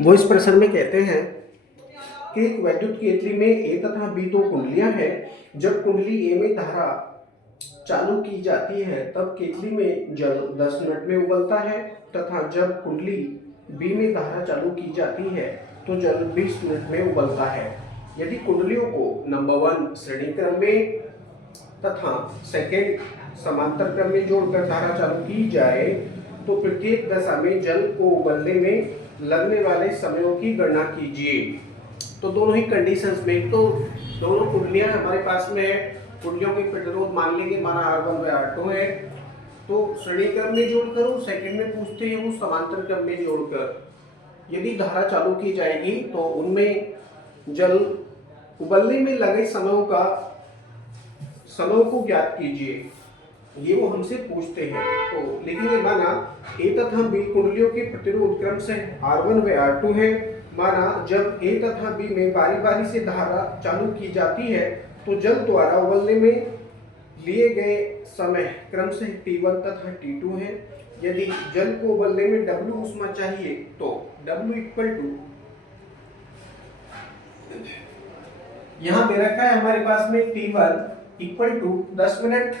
वो इस प्रश्न में कहते हैं कि एक वैद्युत केतली में ए तथा बी दो कुंडलियां हैं। जब कुंडली ए में धारा चालू की जाती है तब केतली में जल 10 मिनट में उबलता है तथा जब कुंडली बी में धारा चालू की जाती है तो जल 20 मिनट में उबलता है। यदि कुंडलियों को नंबर 1 श्रेणी क्रम में तथा सेकेंड समांतर क्रम में जोड़कर धारा चालू की जाए तो प्रत्येक दशा में जल को उबलने में लगने वाले समयों की गणना कीजिए। तो दोनों ही कंडीशंस में, तो दोनों कुंडलियां हमारे पास में है, कुंडलियों के प्रतिरोध मान लेंगे माना R1/R2 है, तो श्रेणी क्रम में जोड़कर और सेकंड में पूछते हैं वो समांतर क्रम में जोड़कर यदि धारा चालू की जाएगी तो उनमें जल उबलने में लगे समय को ज्ञात कीजिए, ये वो हमसे पूछते हैं। तो लिखेंगे माना ए तथा बी कुंडलियों के प्रतिरोध क्रम से R1/R2 है। माना जब ए तथा बी में बारी बारी से धारा चालू की जाती है तो जल द्वारा उबलने में लिए गए समय क्रम से T1 तथा T2 है। यदि जल को उबलने में W ऊष्मा चाहिए तो W इक्वल टू, यहां दे रखा है हमारे पास में T1 इक्वल टू 10 मिनट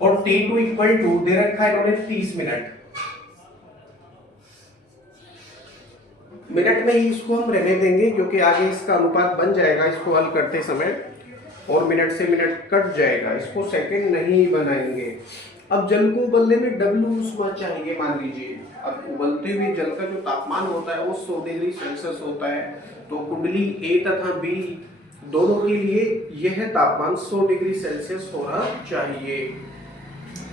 और T2 इक्वल टू दे रखा है इन्होंने 30 मिनट। मिनट में ही इसको हम रहने देंगे क्योंकि आगे इसका अनुपात बन जाएगा इसको हल करते समय और मिनट से मिनट कट जाएगा, इसको सेकंड नहीं बनाएंगे। अब जल को उबलने में W ऊष्मा चाहिए, मान लीजिए अब उबलते हुए जल का जो तापमान होता है वो 100 डिग्री सेल्सियस होता है, तो कुंडली A तथा B दोनों के लिए यह तापमान 100 डिग्री सेल्सियस होना चाहिए।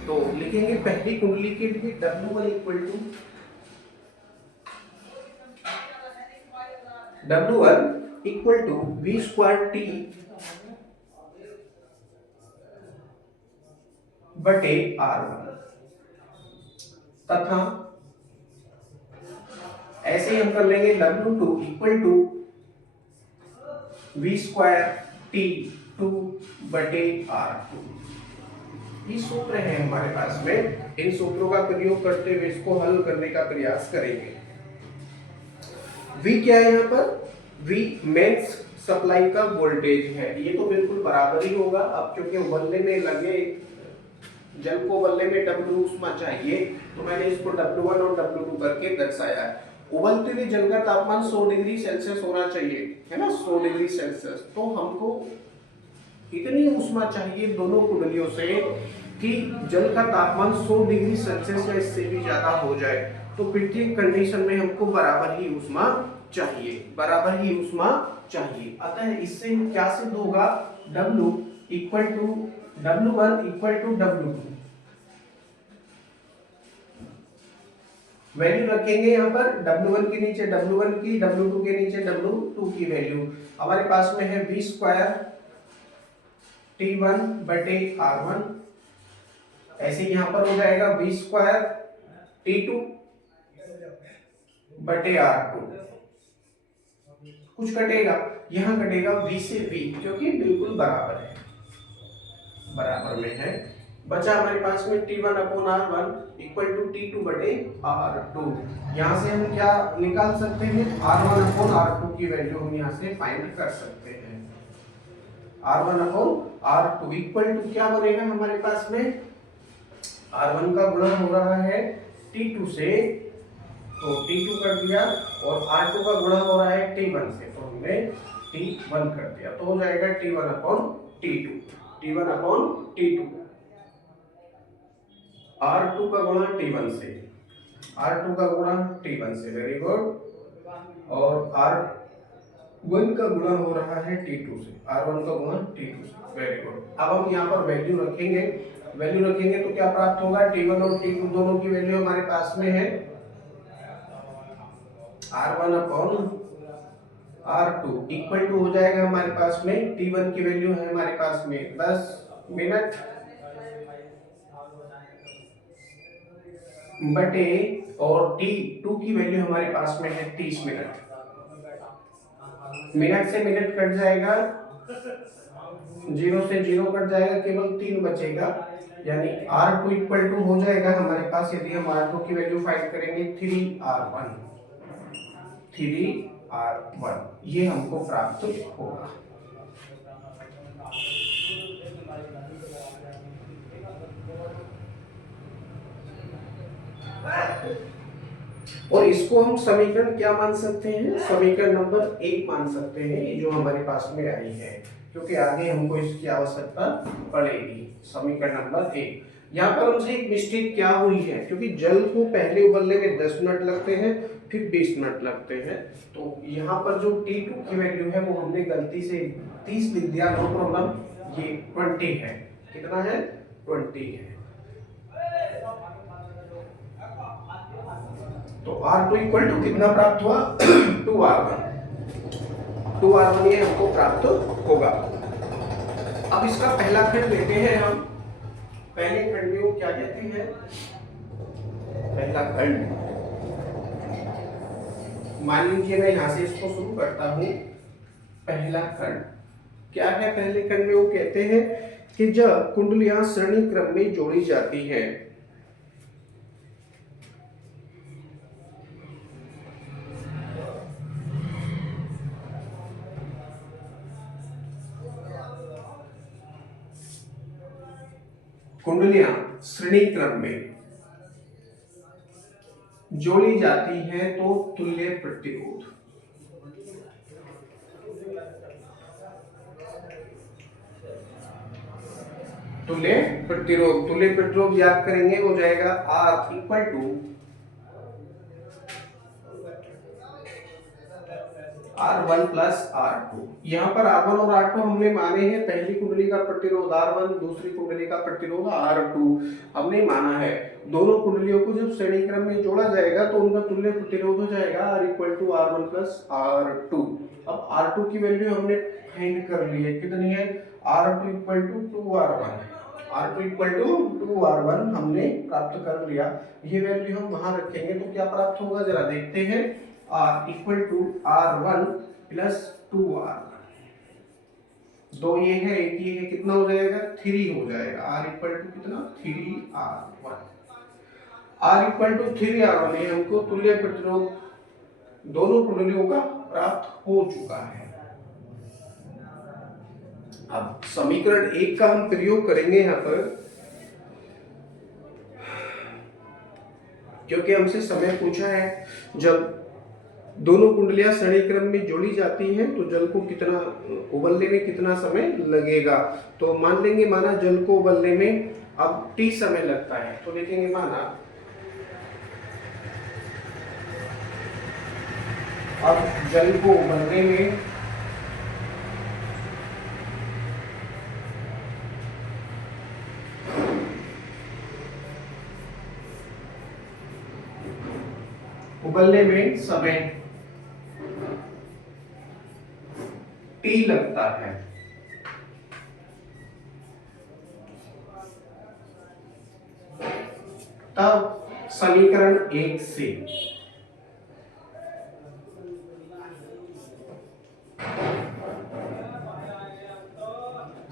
तो लिखेंगे पहली कुंडली के लिए W1 equal to W1 equal to V square T बटे R1 तथा ऐसे ही हम कर लेंगे W2 equal to V square T2 बटे R2। ये सूत्र है हमारे पास में, इन सूत्रों का प्रयोग करते हुए इसको हल करने का प्रयास करेंगे। V क्या है यहाँ पर? V मेंस सप्लाई का वोल्टेज है, ये तो बिल्कुल बराबर ही होगा। अब क्योंकि उबलने में लगे जल को उबलने में W ऊष्मा चाहिए तो मैंने इसको W1 और W2 करके दर्शाया है। उबलते हुए जल का तापमान 100 डिग्री सेल्सियस होना चाहिए, है ना, 100 डिग्री सेल्सियस। तो हमको इतनी ऊष्मा चाहिए दोनों कुंडलियों से कि जल का तापमान 100 डिग्री सेल्सियस या इससे भी ज्यादा हो जाए। तो प्रत्येक कंडीशन में हमको बराबर ही ऊष्मा चाहिए, बराबर ही ऊष्मा चाहिए। अतः इससे क्या सिद्ध होगा? W equal to W1 equal to W2, value रखेंगे यहाँ पर W1 के नीचे W1 की, W2 के नीचे W2 की वैल्यू। हमारे पास में है V स्क्वायर T1 बटे R1, ऐसे यहाँ पर हो जाएगा V स्क्वायर T2 बटे R2। कुछ कटेगा, यहाँ कटेगा V से V क्योंकि बिल्कुल बराबर है, बराबर में है। बचा हमारे पास में T1 upon R1 equal to T2 बटे R2। यहाँ से हम क्या निकाल सकते हैं? R1 अपॉन R2 की वैल्यू हम यहाँ से फाइंड कर सकते हैं। R1 upon R2 equal to क्या बनेगा हमारे पास में? R1 का गुणा हो रहा है T2 से, तो T2 कर दिया, और R2 का गुणा हो रहा है T1 से, तो हमने T1 कर दिया, तो हो जाएगा T1 upon T2, T1 upon T2। R2 का गुणा T1 से, R2 का गुणा T1 से, वेरी गुड। और R1 का गुणा हो रहा है T2 से, R1 का गुणा T2 से, वेरी गुड। अब हम यहाँ पर वैल्यू रखेंगे, वैल्यू रखेंगे तो क्या प्राप्त होगा? T1 और T2 दोनों की वैल्यू हमारे पास में है R1 upon R2 equal to हो जाएगा हमारे पास में T1 की वैल्यू है हमारे पास में 10 मिनट बटे, और T2 की वैल्यू हमारे पास में है 30 मिनट। मिनट से मिनट कट जाएगा जीरो से जीरो कट जाएगा, केवल 3 बचेगा, यानी R2 इक्वल टू हो जाएगा हमारे पास, यदि हम R2 की वैल्यू फाइंड करेंगे 3R1, 3R1 ये हमको प्राप्त होगा। और इसको हम समीकरण क्या मान सकते हैं, समीकरण नंबर 1 मान सकते हैं, ये जो हमारे पास में आई है, क्योंकि आगे हमको इसकी आवश्यकता पड़ेगी। समीकरण नंबर 1। यहाँ पर हमसे एक मिस्टेक क्या हुई है, क्योंकि जल को पहले उबलने में 10 मिनट लगते हैं, फिर 20 मिनट लगते हैं, तो यहाँ पर जो T2 की वैल्यू है वो हमने गलती से 30 लिख दिया, नो प्रॉब्लम, ये 20 है। कितना है? 20 है। तो R2 इक्वल टू कितना प्राप्त हुआ? 2R1, 2R1 ये हमको प्राप्त होगा। अब इसका पहला खंड लेते हैं हम। पहले खंड में वो क्या कहते हैं? पहला खंड, मान लीजिए मैं यहां से इसको शुरू करता हूं। पहला खंड क्या है? पहले खंड में वो कहते हैं कि जब कुंडलियां श्रेणी क्रम में जोड़ी जाती हैं, कुंडलियां श्रेणी क्रम में जोड़ी जाती हैं तो तुल्य प्रतिरोध, तुल्य प्रतिरोध याद करेंगे, हो जाएगा R equal to R1 plus R2। यहाँ पर R1 और R2 हमने माने हैं, पहली कुंडली का प्रतिरोध R1, दूसरी कुंडली का प्रतिरोध R2 हमने माना है। दोनों कुंडलियों को जब श्रेणी क्रम में जोड़ा जाएगा तो उनका तुल्य प्रतिरोध हो जाएगा R equal to R1 plus R2। अब R2 की वैल्यू हमने फाइंड कर ली है, कितनी है? R2 equal to 2R1, R2 equal to 2R1 हमने प्राप्त कर लिया। ये वैल्यू हम वहां रखेंगे तो क्या प्राप्त होगा, जरा देखते हैं। R equal to R1 plus 2R1, दो ये है, एक ये है, कितना हो जाएगा? 3 हो जाएगा। R इक्वल टू कितना? 3R1। R equal to 3R1 ये हमको तुल्य प्रतिरोध दोनों कुंडलियों का प्राप्त हो चुका है। अब समीकरण 1 का हम प्रयोग करेंगे यहाँ पर, क्योंकि हमसे समय पूछा है जब दोनों कुंडलियां श्रेणी क्रम में जोड़ी जाती हैं तो जल को कितना उबलने में कितना समय लगेगा। तो मान लेंगे, माना जल को उबलने में अब T समय लगता है, तो लिखेंगे माना अब जल को उबलने में समय T लगता है। तब समीकरण 1 से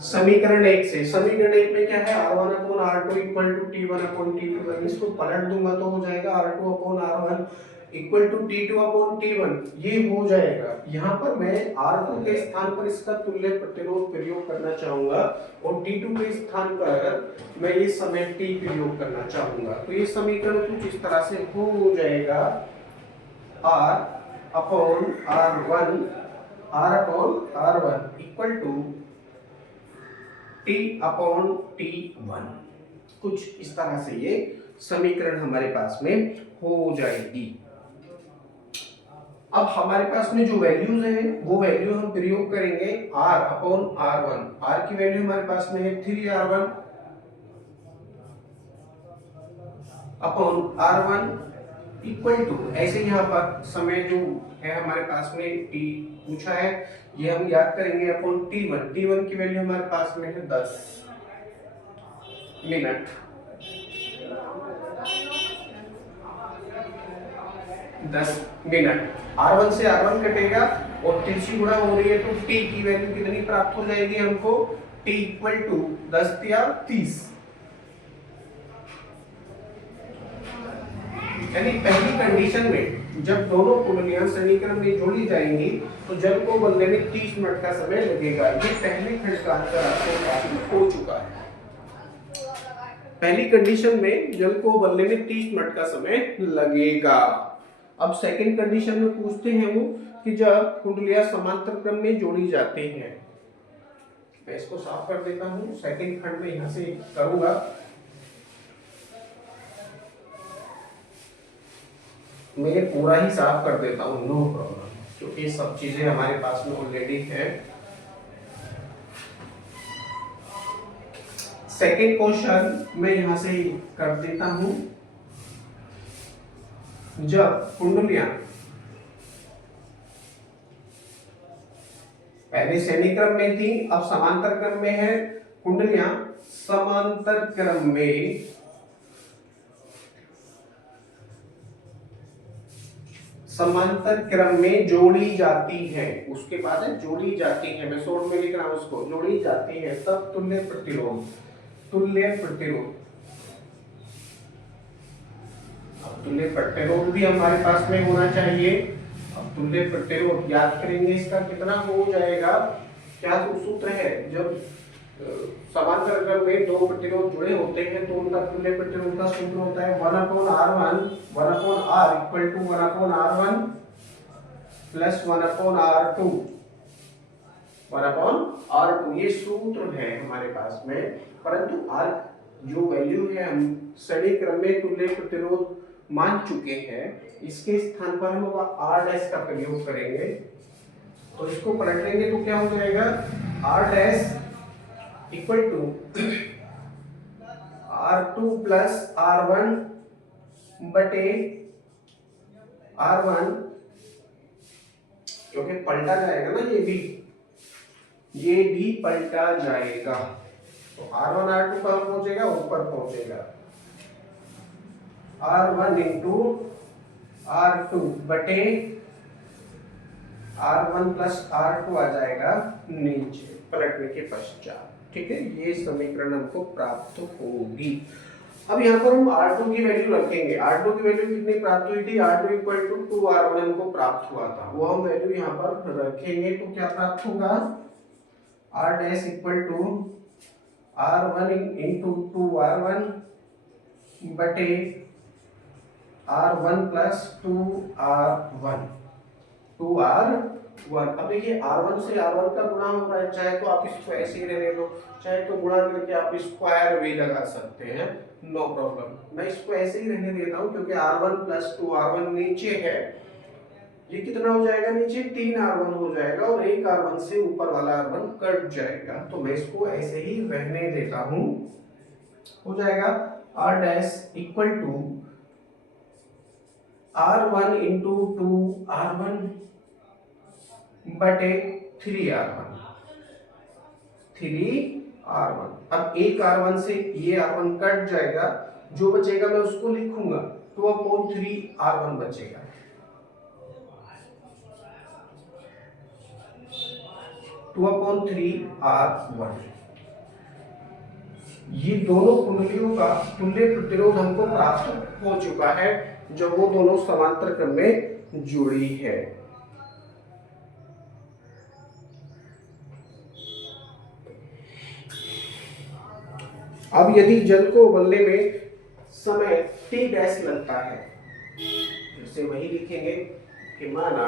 समीकरण 1 में क्या है? R1 upon R2 equal to T1 upon T2। इसको पलट दूंगा तो हो जाएगा R2 upon R1 equal to T2 upon T1, ये हो जाएगा। यहाँ पर मैं R2 के स्थान पर इसका तुल्य प्रतिरोध प्रयोग करना चाहूंगा और T2 के स्थान पर मैं ये समय T प्रयोग करना चाहूंगा, तो ये समीकरण कुछ इस तरह से हो जाएगा। R upon R1 equal to T upon T1, कुछ इस तरह से ये समीकरण हमारे पास में हो जाएगी। अब हमारे पास में जो वैल्यूज हैं वो वैल्यू हम प्रयोग करेंगे R अपॉन R1। R की वैल्यू हमारे पास में है 3R1 upon R1 equal to, ऐसे यहाँ पर समय जो है हमारे पास में T पूछा है ये हम याद करेंगे अपॉन T1 की वैल्यू हमारे पास में है 10 मिनट। 10 मिनट। R1 से R1 कटेगा और तीसरी गुणा हो रही है तो t की वैल्यू कितनी प्राप्त हो जाएगी हमको, t इक्वल टू 10 या 30। यानी पहली कंडीशन में जब दोनों कुंडलियां श्रेणी क्रम में जोड़ी जाएंगी तो जल को उबलने में 30 मिनट का समय लगेगा। ये पहले खंड का आंसर आपको प्राप्त हो चुका है। पहली कंडीशन में जल को उबलने में 30 मिनट का समय लगेगा। अब सेकंड कंडीशन में पूछते हैं वो कि जब कुंडलियां समांतर क्रम में जोड़ी जाती हैं। मैं इसको साफ कर देता हूं, सेकंड खंड में यहां से करूंगा। मैं पूरा ही साफ कर देता हूं, नो प्रॉब्लम, क्योंकि सब चीजें हमारे पास में ऑलरेडी है। सेकेंड क्वेश्चन मैं यहां से कर देता हूं। जब कुंडलियां पहले श्रेणी क्रम में थी, अब समांतर क्रम में है। कुंडलियां समांतर क्रम में जोड़ी जाती है, उसके बाद है जोड़ी जाती है, मैं शॉर्ट में लिख रहा हूं उसको, जोड़ी जाती है, तब तुल्य प्रतिरोध अब तुल्य प्रतिरोध भी हमारे पास में होना चाहिए। अब तुल्य प्रतिरोध याद करेंगे, इसका कितना हो जाएगा, क्या तो सूत्र है, जब समांतर क्रम में दो प्रतिरोध जुड़े होते हैं तो उनका तुल्य प्रतिरोध का सूत्र होता है 1/R1 1/R equal to 1/R1 plus 1/R2 1/R2। ये सूत्र है हमारे पास में, परंतु R जो वैल्यू है हम श्रेणी क्रम में तुल्य प्रतिरोध मान चुके हैं, इसके स्थान पर हम R डैश का प्रयोग करेंगे। तो इसको पलट लेंगे तो क्या हो जाएगा, R dash equal to R2 plus R1 बटे R1, क्योंकि पलटा जाएगा ना, ये भी पलटा जाएगा, तो R1 R2 कहाँ पहुंचेगा, ऊपर पहुंचेगा। R1 इंटू R2 बटे R1 प्लस R2 आ जाएगा नीचे पलटने के पश्चात। ठीक है, ये समीकरण हमको प्राप्त होगी। अब यहाँ पर हम R2 की वैल्यू रखेंगे। R2 की वैल्यू कितनी प्राप्त हुई थी, R2 इक्वल टू 2R1 हमको प्राप्त हुआ था, वो हम वैल्यू यहाँ पर रखेंगे तो क्या प्राप्त होगा, R dash equal to R1 into 2R1 बटे R1 प्लस 2R1 अब देखिए R1 से R1 का गुणा हो रहा है, चाहे तो आप इसको ऐसे ही रहने दो, चाहे तो गुणा करके आप स्क्वायर भी लगा सकते हैं, नो प्रॉब्लम। मैं इसको ऐसे ही रहने देता हूं क्योंकि R1 प्लस 2R1 नीचे है, ये कितना हो जाएगा नीचे, 3R1 हो जाएगा और एक R1 से ऊपर वाला R1 कट जाएगा, तो मैं इसको ऐसे ही रहने देता हूं। हो जाएगा R dash equal to R1 into 2R1 बटे 3R1। अब एक R1 से ये R1 कट जाएगा, जो बचेगा मैं उसको लिखूंगा, 2/3R1 बचेगा। ये दोनों कुंडलियों का तुल्य प्रतिरोध हमको प्राप्त हो चुका है, जब वो दोनों समांतर क्रम में जुड़ी है। अब यदि जल को उबलने में समय t डैश लगता है, जैसे वही लिखेंगे कि माना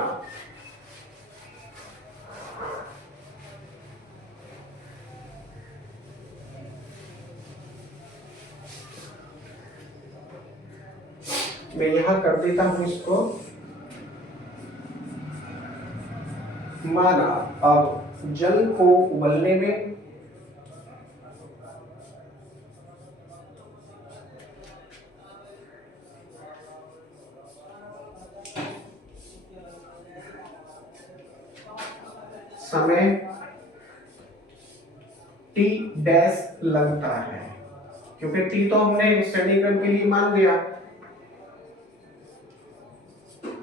मैं यहां कर देता हूं इसको, माना अब जल को उबलने में समय t डैश लगता है, क्योंकि t तो हमने श्रेणी क्रम के लिए मान लिया।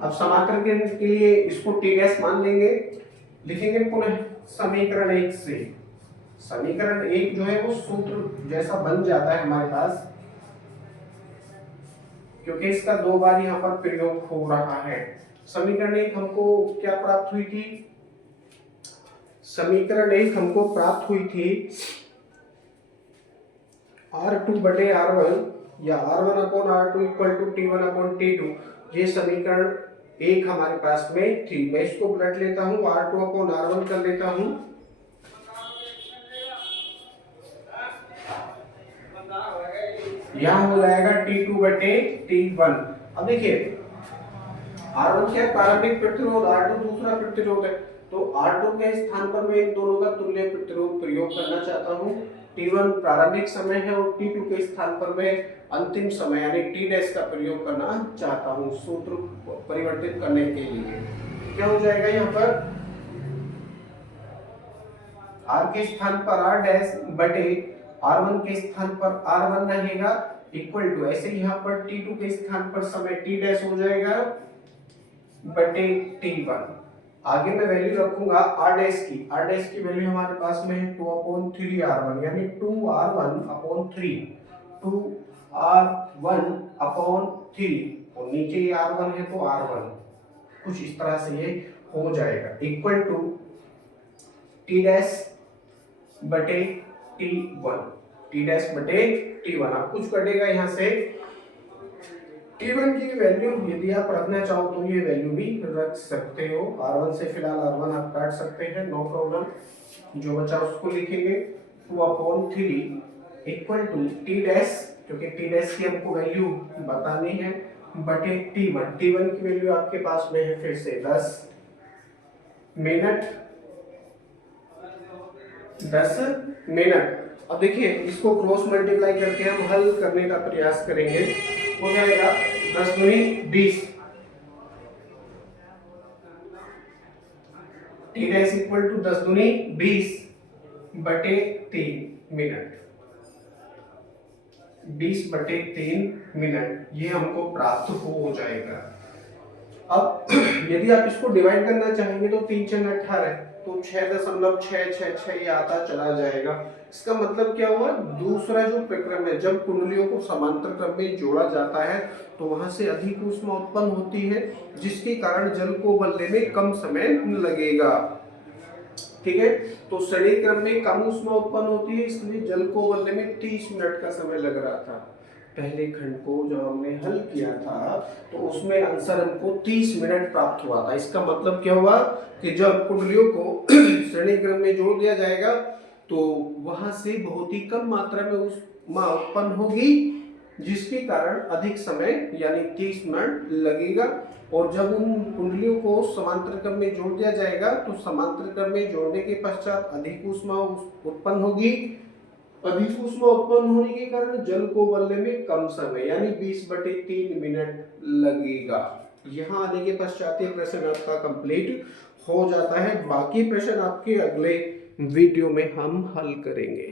अब समांतर के लिए इसको t डैश मान लेंगे, लिखेंगे पुनः समीकरण 1 से। समीकरण 1 जो है वो सूत्र जैसा बन जाता है हमारे पास, क्योंकि इसका 2 बार यहाँ पर प्रयोग हो रहा है। समीकरण 1 हमको क्या प्राप्त हुई थी? समीकरण 1 हमको प्राप्त हुई थी R2 बटे R1 या R1 upon R2 equal to T1 upon T2। ये समीकरण 1 हमारे पास में थी। मैं इसको उलट लेता हूँ, R2 अपॉन R1 कर लेता हूँ। यह हो जाएगा T2 बटे T1। अब देखिए R1 क्या प्रारंभिक प्रतिरोध, R2 दूसरा प्रतिरोध है, तो R2 के स्थान पर मैं इन दोनों का तुल्य प्रतिरोध प्रयोग करना चाहता हूँ। T1 प्रारंभिक समय है और T2 के स्थान पर मैं अंतिम समय यानी T डैश का प्रयोग करना चाहता हूँ सूत्र परिवर्तित करने के लिए। क्या हो जाएगा यहाँ पर? R के स्थान पर R डैश बटे R1 के स्थान पर R1 रहेगा इक्वल टू, ऐसे यहाँ पर T2 के स्थान पर समय T डैश हो जाएगा बटे T1। आगे मैं वैल्यू रखूंगा R डैश की। R डैश की वैल्यू हमारे पास में है 2/3R1 यानी 2R1 अपॉन 3, 2R1 अपॉन 3 और नीचे ये R1 है तो R1, कुछ इस तरह से ये हो जाएगा इक्वल टू T डैश बटे T1, T डैश बटे T1। अब कुछ कटेगा यहाँ से, T1 की वैल्यू यदि आप रखना चाहो तो ये वैल्यू भी रख सकते हो। R1 से फिलहाल R1 आप काट सकते हैं, नो प्रॉब्लम। जो बचा उसको लिखेंगे 2/3 इक्वल टू T डैश, क्योंकि T डैश की हमको वैल्यू बतानी है, बटे T1। T1 की वैल्यू आपके पास में है फिर से 10 मिनट, 10 मिनट। अब देखिए इसको क्रॉस मल्टीप्लाई करके हम हल करने का प्रयास करेंगे, हो जाएगा 10 दूनी 20, T डैश इक्वल टू 10 दूनी 20 बटे 3 मिनट, 20 बटे 3 मिनट ये हमको प्राप्त हो जाएगा। अब यदि आप इसको डिवाइड करना चाहेंगे तो 3 6 18, तो 6.666 ये आता चला जाएगा। इसका मतलब क्या हुआ? दूसरा जो प्रक्रम है, जब कुंडलियों को समांतर क्रम में जोड़ा जाता है तो वहां से अधिक ऊष्मा उत्पन्न होती है, जिसके कारण जल को उबलने में कम समय लगेगा। ठीक है, तो सड़े क्रम में कम ऊष्मा उत्पन्न होती है, इसलिए जल को उबलने में 30 मिनट का समय लग रहा था। पहले खंड को जब हमने हल किया था तो उसमें आंसर हमको 30 मिनट प्राप्त हुआ था। इसका मतलब क्या हुआ कि जब कुंडलियों को श्रेणी क्रम में जोड़ दिया जाएगा तो वहां से बहुत ही कम मात्रा में ऊष्मा उत्पन्न होगी, जिसके कारण अधिक समय यानी 30 मिनट लगेगा। और जब उन कुंडलियों को समांतर क्रम में जोड़ दिया जाएगा तो समांतर क्रम में जोड़ने के पश्चात अधिक ऊष्मा उत्पन्न होगी। अधिक ऊष्मा उत्पन्न होने के कारण जल को उबलने में कम समय यानी 20/3 मिनट लगेगा। यहाँ आने के पश्चात ये प्रश्न आपका कंप्लीट हो जाता है। बाकी प्रश्न आपके अगले वीडियो में हम हल करेंगे।